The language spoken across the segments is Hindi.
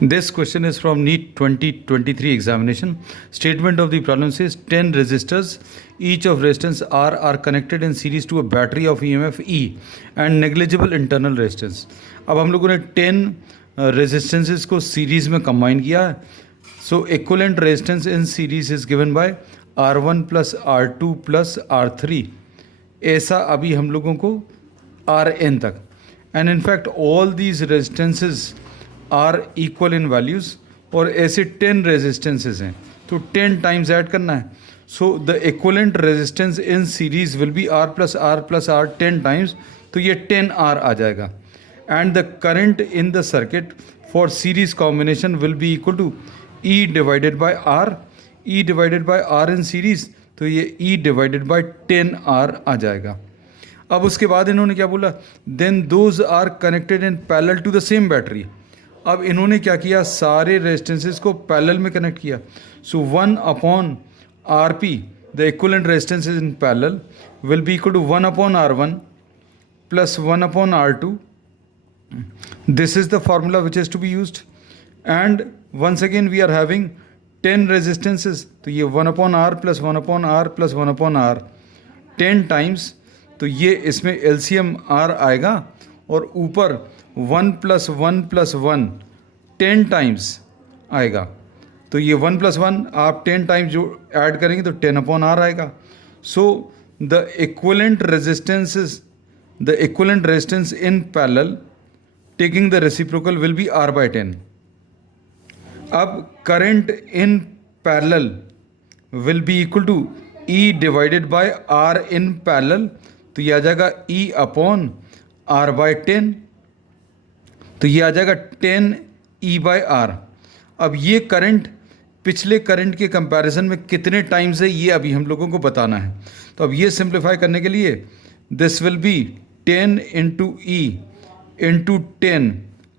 This question is from NEET 2023 examination. Statement of the problem says 10 resistors, each of resistance R are connected in series to a battery of EMF E and negligible internal resistance. अब हम लोगों ने 10 resistances को series में combine किया है. So equivalent resistance in series is given by R1 plus R2 plus R3. ऐसा अभी हम लोगों को Rn तक. And in fact all these resistances R equal in values और ऐसे 10 रेजिस्टेंसेज हैं तो 10 टाइम्स ऐड करना है. So the equivalent resistance in series will be R plus R 10 times, तो ये 10 आर आ जाएगा. And the current in the circuit for series combination will be equal to E divided by R. E divided by R in series, तो ये ई डिवाइडेड बाय 10 आर आ जाएगा. अब उसके बाद इन्होंने क्या बोला, then those are connected in parallel to the same battery. अब इन्होंने क्या किया, सारे रेजिस्टेंसेस को पैरेलल में कनेक्ट किया. So 1 upon R P, the equivalent resistances in parallel will be equal to 1 upon R1 plus 1 upon R2. This is the formula which is to be used. And once again we are having 10 resistances, तो ये 1 upon R plus 1 upon R plus 1 upon R 10 times, तो ये इसमें LCM R आएगा और ऊपर 1 प्लस 1 प्लस 1 10 टाइम्स आएगा. तो ये 1 प्लस 1 आप 10 टाइम्स जो ऐड करेंगे तो 10 अपॉन R आएगा. So the equivalent resistance in parallel taking the reciprocal will be R by 10. अब current in parallel will be equal to E divided by R in parallel, तो ये आ जाएगा E अपॉन R बाय 10. तो ये आ जाएगा 10 E बाय R. अब ये करंट पिछले करंट के कंपैरिजन में कितने टाइम्स है ये अभी हम लोगों को बताना है. तो अब ये सिंप्लीफाई करने के लिए this will be 10 into E into 10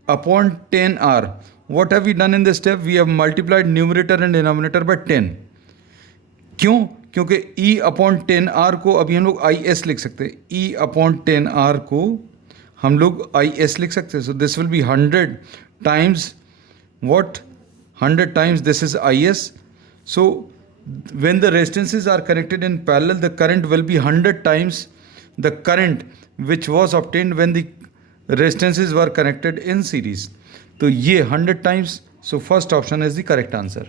upon 10 R. What have we done in this step, we have multiplied numerator and denominator by 10. क्यों? क्योंकि E अपॉन 10 R को अभी हम लोग IS लिख सकते हैं. E अपॉन 10 R को हम लोग IS लिख सकते हैं. So this will B 100 times what 100 times this is IS. So when the resistances are connected in parallel, the current will be 100 times the current which was obtained when the resistances were connected in series. तो ये 100 times. So first option is the correct answer.